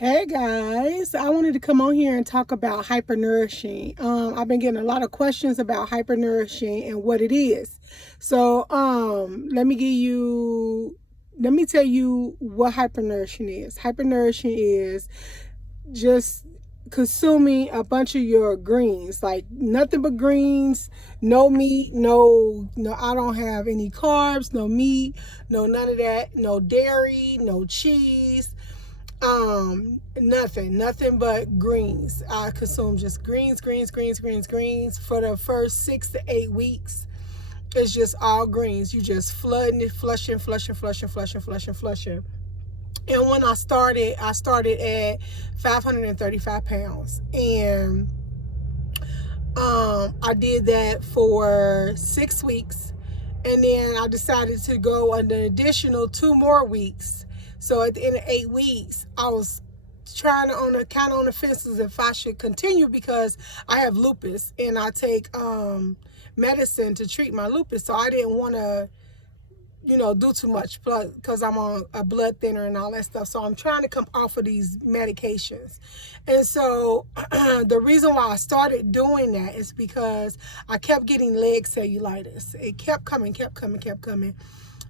Hey guys, I wanted to come on here and talk about hypernourishing. I've been getting a lot of questions about hypernourishing and what it is. So, let me tell you what hypernourishing is. Hypernourishing is just consuming a bunch of your greens, like nothing but greens, no meat, no, I don't have any carbs, no meat, no none of that, no dairy, no cheese, nothing but greens. I consume just greens for the first 6 to 8 weeks. It's just all greens. You just flooding it, flushing. And when I started at 535 pounds. And I did that for 6 weeks. And then I decided to go an additional 2 more weeks. So at the end of 8 weeks, I was trying to kind of on the fences if I should continue, because I have lupus and I take medicine to treat my lupus. So I didn't want to do too much because I'm on a blood thinner and all that stuff. So I'm trying to come off of these medications. And so the reason why I started doing that is because I kept getting leg cellulitis. It kept coming.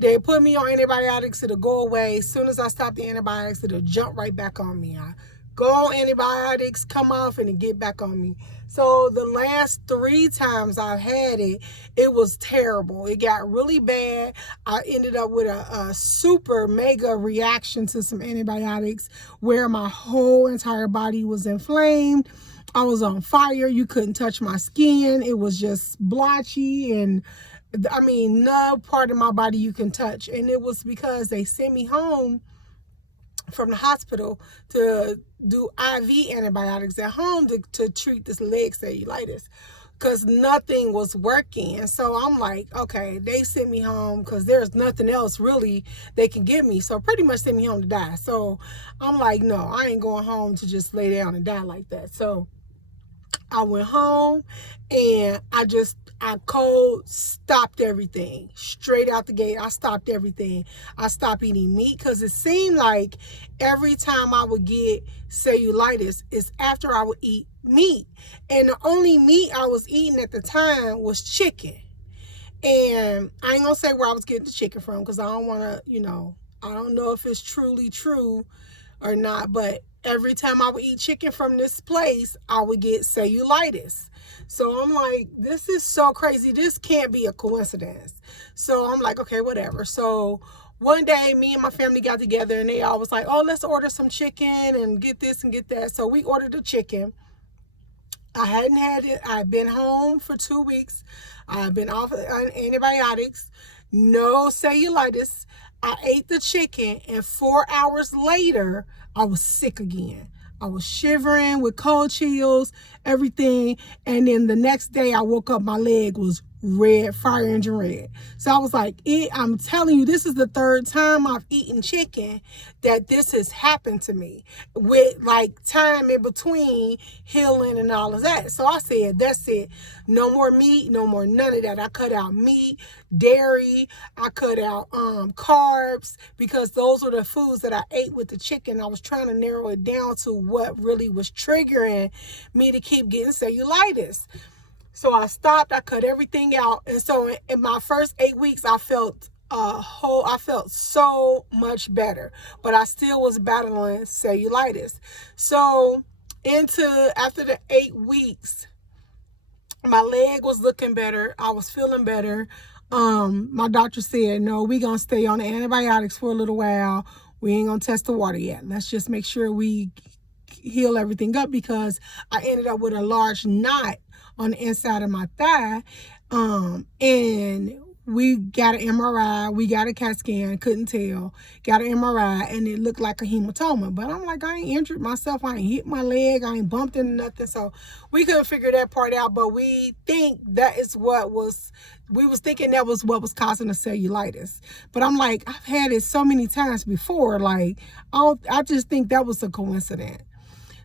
They put me on antibiotics, it'll go away. As soon as I stop the antibiotics, it'll jump right back on me. I go on antibiotics, come off, and it get back on me. So the last 3 times I've had it, it was terrible. It got really bad. I ended up with a super mega reaction to some antibiotics where my whole entire body was inflamed. I was on fire. You couldn't touch my skin. It was just blotchy, and no part of my body you can touch. And it was because they sent me home from the hospital to do IV antibiotics at home to treat this leg cellulitis, because nothing was working. And so I'm like, okay, they sent me home because there's nothing else really they can give me. So pretty much sent me home to die. So I'm like, no, I ain't going home to just lay down and die like that. So I went home and I cold stopped everything straight out the gate. I stopped everything. I stopped eating meat because it seemed like every time I would get cellulitis is after I would eat meat. And the only meat I was eating at the time was chicken. And I ain't gonna say where I was getting the chicken from because I don't want to, I don't know if it's truly true or not, but every time I would eat chicken from this place, I would get cellulitis. So I'm like, this is so crazy. This can't be a coincidence. So I'm like, okay, whatever. So one day, me and my family got together and they all was like, oh, let's order some chicken and get this and get that. So we ordered the chicken. I hadn't had it. I've been home for 2 weeks. I've been off antibiotics, no cellulitis. I ate the chicken, and 4 hours later, I was sick again. I was shivering with cold chills, everything. And then the next day I woke up, my leg was red, fire engine red. So I was like, I'm telling you, this is the 3rd time I've eaten chicken that this has happened to me, with like time in between healing and all of that. So I said, that's it. No more meat, no more none of that. I cut out meat, dairy, I cut out carbs, because those were the foods that I ate with the chicken. I was trying to narrow it down to what really was triggering me to keep getting cellulitis. So I stopped, I cut everything out. And so in my first 8 weeks, I felt so much better, but I still was battling cellulitis. So after the 8 weeks, my leg was looking better. I was feeling better. My doctor said, no, we're going to stay on the antibiotics for a little while. We ain't going to test the water yet. Let's just make sure we heal everything up, because I ended up with a large knot on the inside of my thigh. And we got an MRI, we got a CAT scan, couldn't tell, got an MRI, and it looked like a hematoma. But I'm like, I ain't injured myself, I ain't hit my leg, I ain't bumped into nothing. So we couldn't figure that part out, but we think that is we was thinking that was what was causing the cellulitis. But I'm like, I've had it so many times before, like, I just think that was a coincidence.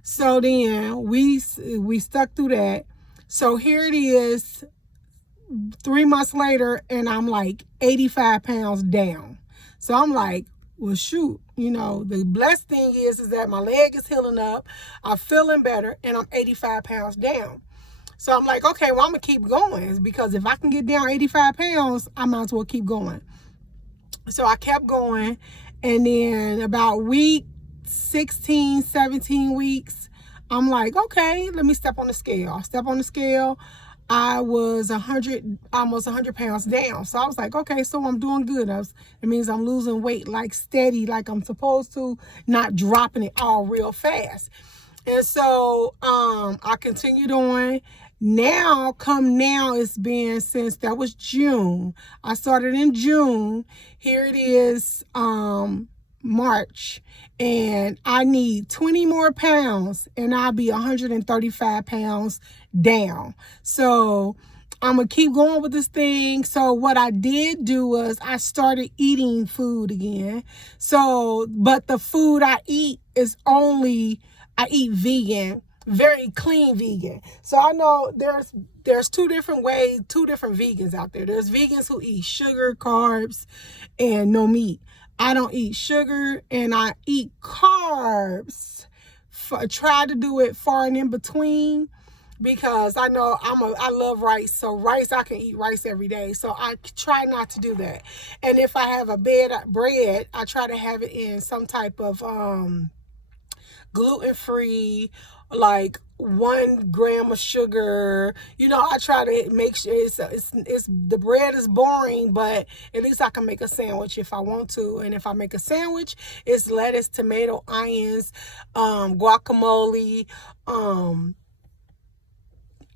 So then we stuck through that. So here it is, 3 months later, and I'm like 85 pounds down. So I'm like, well, shoot, you know, the blessed thing is that my leg is healing up, I'm feeling better, and I'm 85 pounds down. So I'm like, okay, well, I'm going to keep going, because if I can get down 85 pounds, I might as well keep going. So I kept going, and then about week 16, 17 weeks, I'm like, okay, let me step on the scale. I step on the scale. I was almost 100 pounds down. So I was like, okay, so I'm doing good. It means I'm losing weight like steady, like I'm supposed to, not dropping it all real fast. And so I continued on. Now, it's been since that was June. I started in June. Here it is, March, and I need 20 more pounds, and I'll be 135 pounds down. So I'm gonna keep going with this thing. So what I did do was I started eating food again. So, but the food I eat is I eat vegan, very clean vegan. So I know there's two different vegans out there. There's vegans who eat sugar, carbs, and no meat. I don't eat sugar, and I eat carbs. Try to do it far and in between, because I know I love rice. So rice, I can eat rice every day. So I try not to do that. And if I have a bread, I try to have it in some type of gluten-free, like 1 gram of sugar. You know, I try to make sure it's the bread is boring, but at least I can make a sandwich if I want to. And if I make a sandwich, it's lettuce, tomato, onions, guacamole.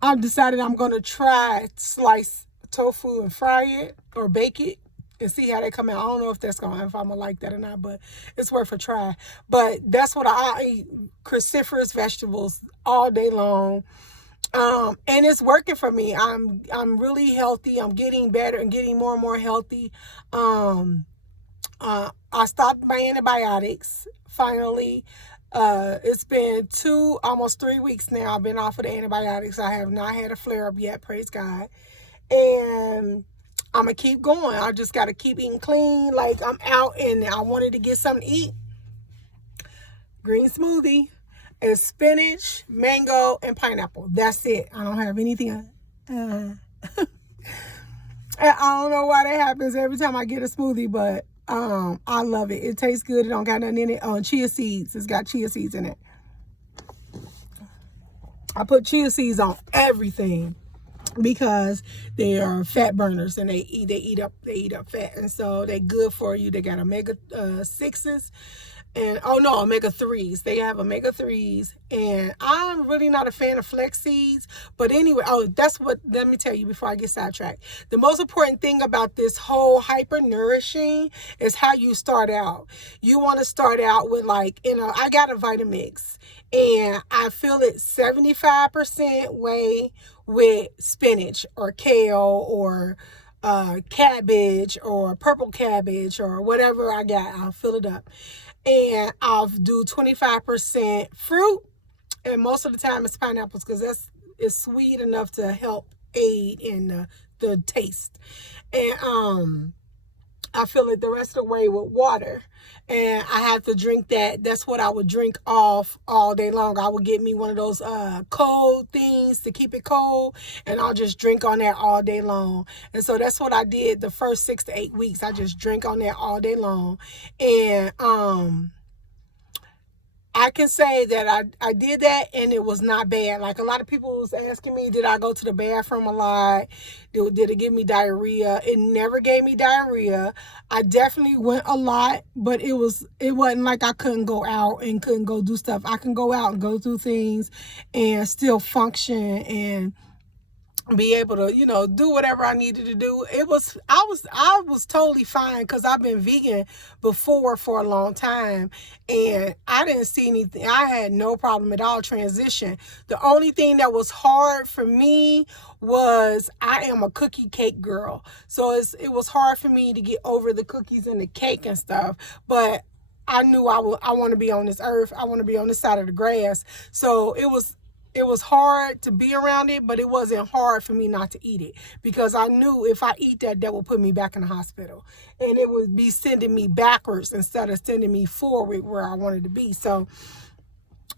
I've decided I'm going to try slice tofu and fry it or bake it and see how they come out. I don't know if I'm going to like that or not, but it's worth a try. But that's what I eat, cruciferous vegetables all day long. And it's working for me. I'm really healthy. I'm getting better and getting more and more healthy. I stopped my antibiotics finally. It's been almost 3 weeks now. I've been off of the antibiotics. I have not had a flare up yet, praise God. And I'm going to keep going. I just got to keep eating clean. Like, I'm out and I wanted to get something to eat. Green smoothie and spinach, mango, and pineapple. That's it. I don't have anything. I don't know why that happens every time I get a smoothie, but I love it. It tastes good. It don't got nothing in it. Chia seeds. It's got chia seeds in it. I put chia seeds on everything because they are fat burners, and they eat up fat, and so they're good for you. They got omega 6s and omega 3s. They have omega 3s, and I'm really not a fan of flex seeds. But anyway, let me tell you before I get sidetracked. The most important thing about this whole hypernurishing is how you start out. You want to start out with, like, I got a Vitamix, and I fill it 75% whey with spinach or kale or cabbage or purple cabbage or whatever I got. I'll fill it up. And I'll do 25% fruit. And most of the time it's pineapples, because it's sweet enough to help aid in the taste. And I fill it the rest of the way with water. And I have to drink that. That's what I would drink off all day long. I would get me one of those cold things to keep it cold, and I'll just drink on that all day long. And so that's what I did the first 6 to 8 weeks. I just drank on that all day long. And I can say that I did that, and it was not bad. Like, a lot of people was asking me, did I go to the bathroom a lot? Did it give me diarrhea? It never gave me diarrhea. I definitely went a lot, but it wasn't like I couldn't go out and couldn't go do stuff. I can go out and go do things and still function and be able to, do whatever I needed to do. I was totally fine, because I've been vegan before for a long time, and I didn't see anything. I had no problem at all transition. The only thing that was hard for me was I am a cookie cake girl. So it was hard for me to get over the cookies and the cake and stuff, but I knew I want to be on this earth. I want to be on this side of the grass. So it was it was hard to be around it, but it wasn't hard for me not to eat it, because I knew if I eat that, that would put me back in the hospital, and it would be sending me backwards instead of sending me forward where I wanted to be. So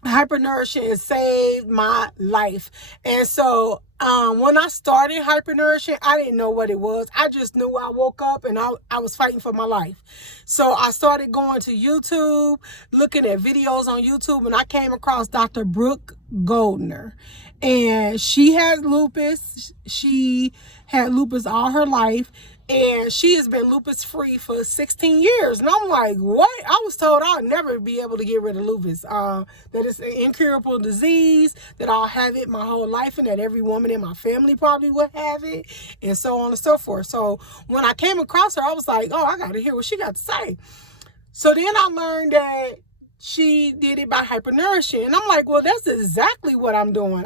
hypernurishing has saved my life. And so when I started hypernurishing, I didn't know what it was. I just knew I woke up and I was fighting for my life. So I started going to YouTube, looking at videos on YouTube, and I came across Dr. Brooks Goldner. And she had lupus. She had lupus all her life. And she has been lupus free for 16 years. And I'm like, what? I was told I'd never be able to get rid of lupus. That it's an incurable disease, that I'll have it my whole life, and that every woman in my family probably would have it, and so on and so forth. So when I came across her, I was like, oh, I got to hear what she got to say. So then I learned that she did it by hypernourishing. And I'm like, well, that's exactly what I'm doing.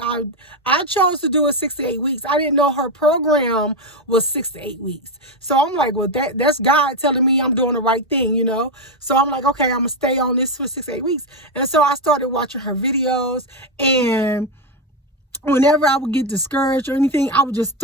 I chose to do it 6 to 8 weeks. I didn't know her program was 6 to 8 weeks. So I'm like, well, that's God telling me I'm doing the right thing, you know? So I'm like, okay, I'm going to stay on this for 6 to 8 weeks. And so I started watching her videos, and whenever I would get discouraged or anything, I would just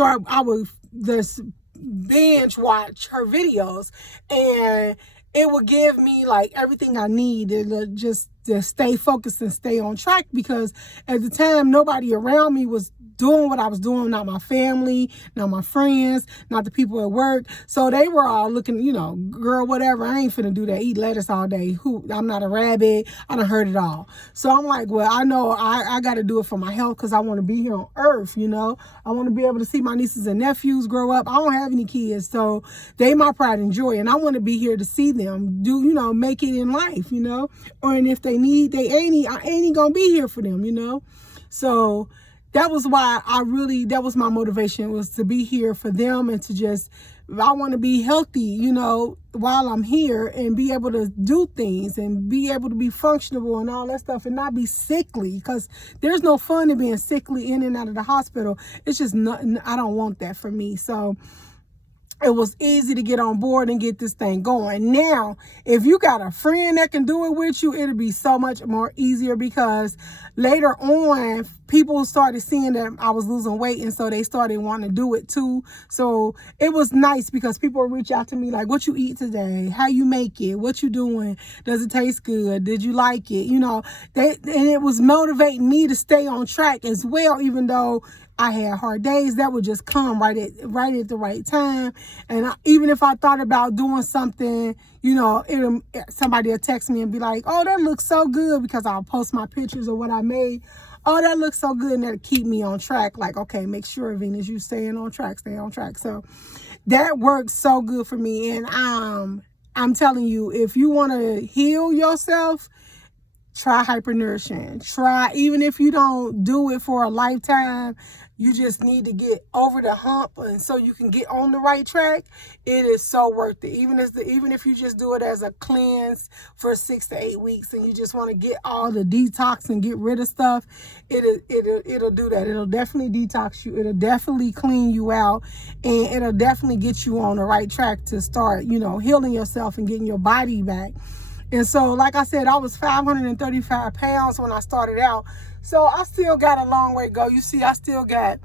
binge watch her videos, and it would give me like everything I need just to stay focused and stay on track, because at the time nobody around me was doing what I was doing, not my family, not my friends, not the people at work. So they were all looking, you know, girl, whatever, I ain't finna do that, eat lettuce all day. I'm not a rabbit. I done heard it all. So I'm like, well, I know I got to do it for my health, because I want to be here on earth, you know. I want to be able to see my nieces and nephews grow up. I don't have any kids, so they my pride and joy, and I want to be here to see them do, you know, make it in life, you know. And if they need, I ain't gonna be here for them, you know. So that was why that was my motivation, was to be here for them, and to just, I want to be healthy, you know, while I'm here, and be able to do things and be able to be functional and all that stuff, and not be sickly, because there's no fun in being sickly in and out of the hospital. It's just nothing. I don't want that for me. So it was easy to get on board and get this thing going. Now, if you got a friend that can do it with you, it'll be so much more easier, because later on, people started seeing that I was losing weight, and so they started wanting to do it too. So it was nice, because people would reach out to me like, what you eat today? How you make it? What you doing? Does it taste good? Did you like it? You know, and it was motivating me to stay on track as well, even though I had hard days. That would just come right at the right time. And even if I thought about doing something, you know, somebody will text me and be like, oh, that looks so good, because I'll post my pictures of what I made. Oh, that looks so good, and that'll keep me on track. Like, okay, make sure, Venus, you staying on track, stay on track. So that works so good for me. And I'm telling you, if you want to heal yourself, try hypernourishing. Try, even if you don't do it for a lifetime, you just need to get over the hump, and so you can get on the right track. It is so worth it. Even if you just do it as a cleanse for 6 to 8 weeks, and you just want to get all the detox and get rid of stuff, it'll do that. It'll definitely detox you. It'll definitely clean you out, and it'll definitely get you on the right track to start, you know, healing yourself and getting your body back. And so, like I said, I was 535 pounds when I started out. So I still got a long way to go. You see, I still got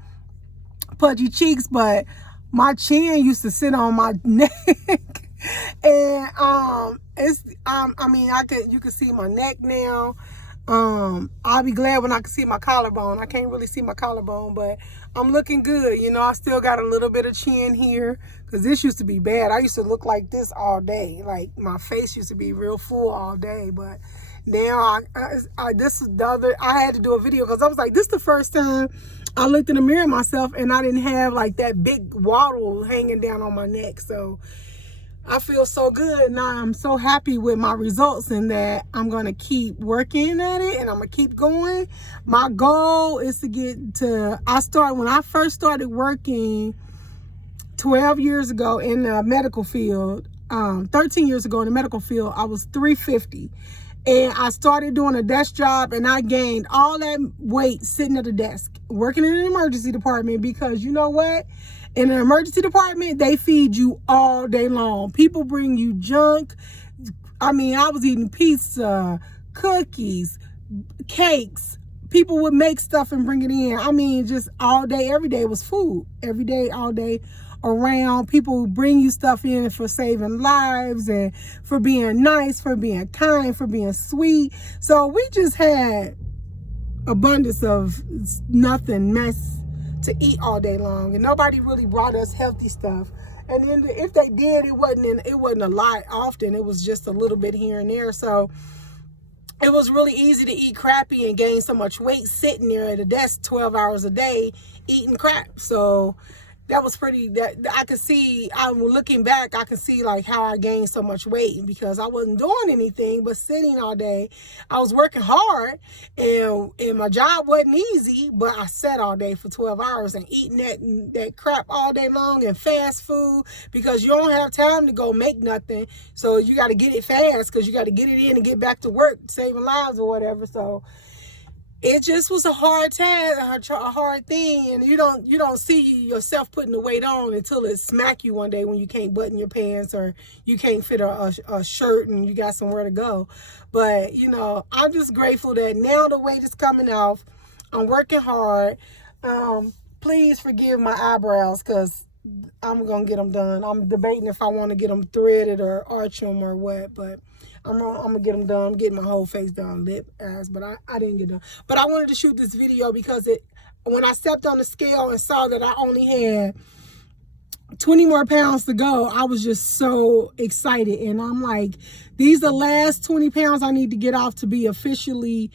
pudgy cheeks, but my chin used to sit on my neck. And you can see my neck now. I'll be glad when I can see my collarbone. I can't really see my collarbone, but I'm looking good. You know, I still got a little bit of chin here, because this used to be bad. I used to look like this all day. Like, my face used to be real full all day, but now I had to do a video, because I was like, this is the first time I looked in the mirror myself, and I didn't have like that big waddle hanging down on my neck. So I feel so good, and I'm so happy with my results, and that I'm going to keep working at it, and I'm going to keep going. My goal is to when I first started working 12 years ago in the medical field, 13 years ago in the medical field, I was 350. And I started doing a desk job, and I gained all that weight sitting at the desk, working in an emergency department, because you know what? In an emergency department, they feed you all day long. People bring you junk. I mean, I was eating pizza, cookies, cakes, people would make stuff and bring it in. I mean, just all day, every day was food. Every day, all day around. People would bring you stuff in for saving lives and for being nice, for being kind, for being sweet. So we just had abundance of nothing mess to eat all day long, and nobody really brought us healthy stuff. And then if they did, it wasn't a lot often. It was just a little bit here and there. So it was really easy to eat crappy and gain so much weight sitting there at a desk 12 hours a day eating crap. So that was pretty, that I could see, I'm looking back, I can see like how I gained so much weight because I wasn't doing anything but sitting all day. I was working hard and my job wasn't easy, but I sat all day for 12 hours and eating that crap all day long and fast food because you don't have time to go make nothing. So you got to get it fast because you got to get it in and get back to work, saving lives or whatever. So it just was a hard task, a hard thing, and you don't see yourself putting the weight on until it smack you one day when you can't button your pants or you can't fit a shirt and you got somewhere to go. But you know, I'm just grateful that now the weight is coming off. I'm working hard. Please forgive my eyebrows because I'm gonna get them done. I'm debating if I want to get them threaded or arch them or what, but I'm gonna get them done. I'm getting my whole face done, lip, ass, but I didn't get done. But I wanted to shoot this video because when I stepped on the scale and saw that I only had 20 more pounds to go, I was just so excited. And I'm like, these are the last 20 pounds I need to get off to be officially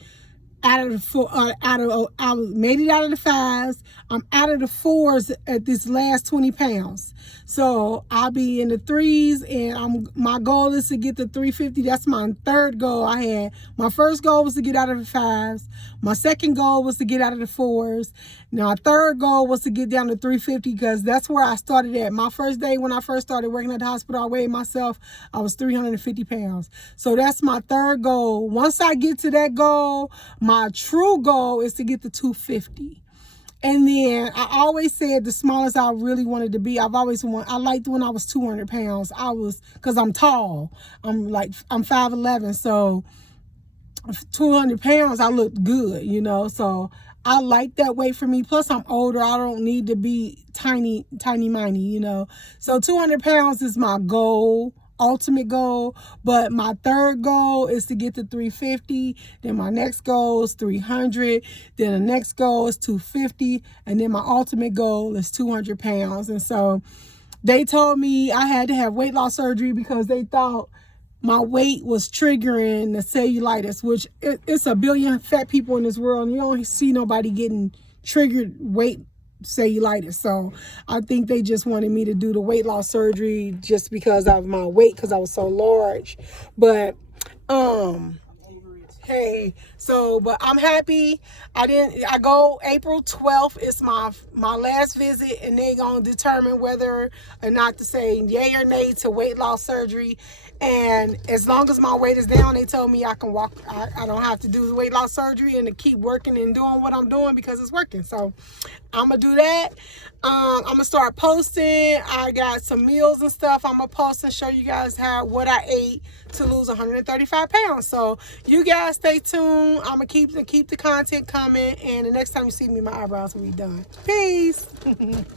out of the I made it out of the 5s. I'm out of the 4s at this last 20 pounds. So I'll be in the 3s, and my goal is to get to 350. That's my third goal I had. My first goal was to get out of the 5s. My second goal was to get out of the 4s. Now, my third goal was to get down to 350 because that's where I started at. My first day when I first started working at the hospital, I weighed myself, I was 350 pounds. So that's my third goal. Once I get to that goal, my true goal is to get to 250. And then I always said the smallest I really wanted to be. I liked when I was 200 pounds. Because I'm tall. I'm 5'11", so 200 pounds, I looked good, you know. So I like that weight for me. Plus, I'm older. I don't need to be tiny, miny, you know. So 200 pounds is my goal. Ultimate goal. But my third goal is to get to 350. Then my next goal is 300. Then the next goal is 250. And then my ultimate goal is 200 pounds. And so they told me I had to have weight loss surgery because they thought my weight was triggering the cellulitis, which it's a billion fat people in this world, and you don't see nobody getting triggered weight cellulitis. So I think they just wanted me to do the weight loss surgery just because of my weight, because I was so large. But hey, so but I'm happy. I go April 12th. It's my last visit, and they gonna determine whether or not to say yay or nay to weight loss surgery. And as long as my weight is down, they told me I can walk. I don't have to do the weight loss surgery and to keep working and doing what I'm doing because it's working. So I'm gonna do that. I'm gonna start posting. I got some meals and stuff I'm gonna post and show you guys what I ate to lose 135 pounds. So you guys stay tuned. I'm gonna keep the content coming, and the next time you see me, my eyebrows will be done. Peace.